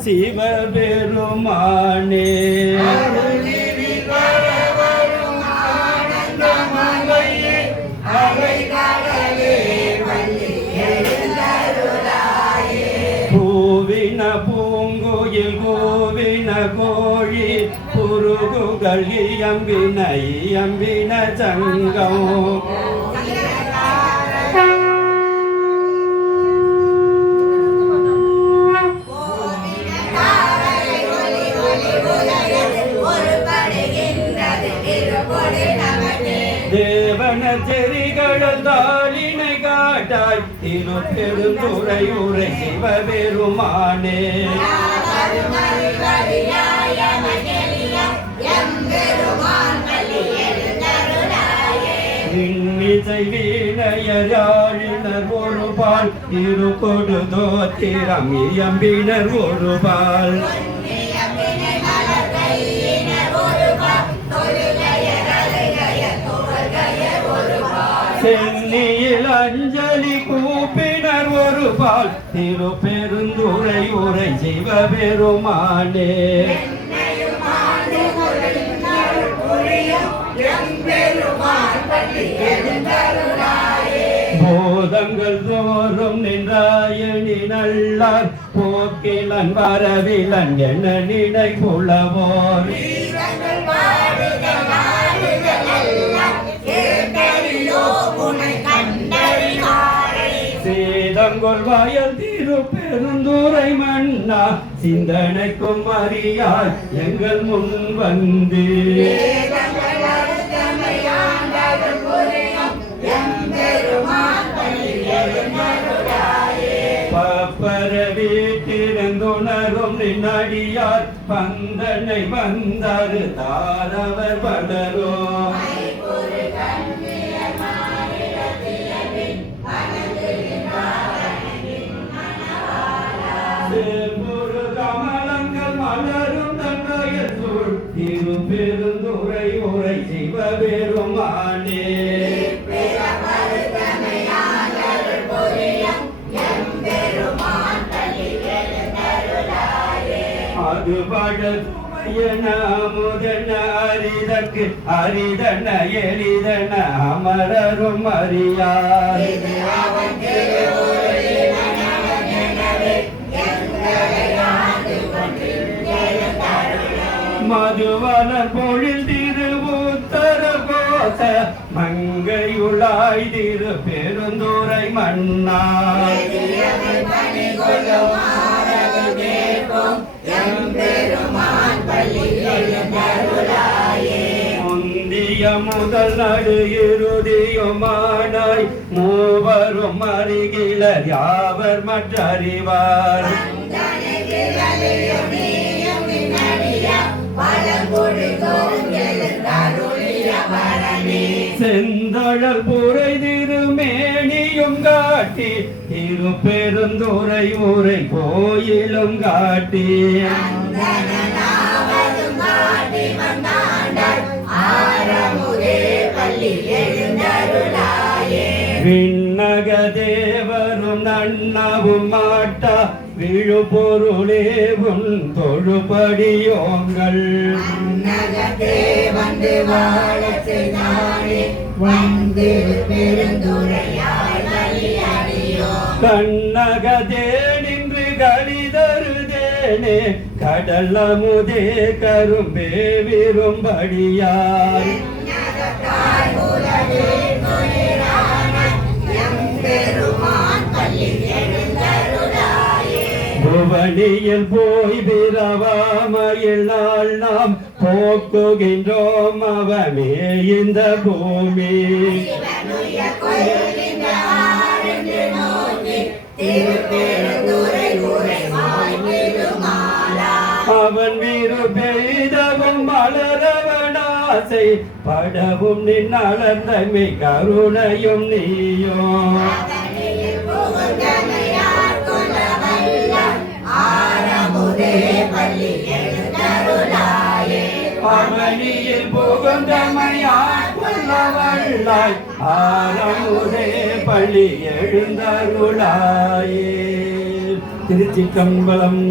சிவபெருமானே பூவின பூங்குயில் கோவின கோழி புருகுகள் இயம்பின இயம்பின சங்கம் தேவன செறிகள் தாளினை காட்டாய் திருப்பெருந்துறை உரை சிவபெருமானே இன்னிசை வீணையராழினர் ஒருபால் திருக்கொடுதோ திறம் இயம்பினர் ஒருபால் சென்னியில் அஞ்சலி கூப்பினர் ஒருபால் திருப்பெருந்துறை உரை சிவபெருமானே போதங்கள் தோறும் நின்றாயணி நல்லார் போக்கிலன் வரவிலன் என நினை புலவோர் சேதங்கொள் வாயல் திருப்பெருந்துறை மன்னா சிந்தனைக்கும் அறியாய் எங்கள் முன் வந்து பப்பர வீட்டிருந்துணரும் நின்னடியார் பந்தனை வந்தாரு தாரவர் வளரோ கமலங்கள் மலரும் தன்னையத்துள் திருப்பெருந்துறை உரை சிவபெருமானே அது பழதுமையன முதன அரிதற்கு அரிதன எளிதன அமரரும் அறியார் மதுவன பொழில் திருவுத்தர கோச மங்கையுளாய் திரு பெருந்துறை மன்னா முந்திய முதல் நடு இறுதியுமானாய் மூவரும் அறிகிலர் யாவர் மற்றறிவார் செந்தழல் புரை திருமேனியும் காட்டி திருப்பெருந்துறை உரை கோயிலும் காட்டி விண்ணக தேவரும் நன்னவும் மாட்டா விழுபொருளே உன் தொழுபடியோங்கள் கண்ணகதே நின்று கலிதருதேனே கடலமுதே கரும்பே விரும்படியார் புவனியில் போய் பிறவாமையில் நாள் நாம் போக்குகின்றோம் அவமே இந்த பூமி அவன் வீறு பெய்தவும் மலரவனாசை படவும் நின்னளர்ந்தமை கருணையும் நீயோ அவனியில் புகுந்தமையாய் கொள்ளவல்லாய் ஆரமுதே பள்ளி எழுந்தருளாயே. திருச்சிற்றம்பலம்.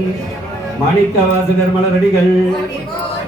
மாணிக்க வாசகர் மலரடிகள் போற்றி போற்றி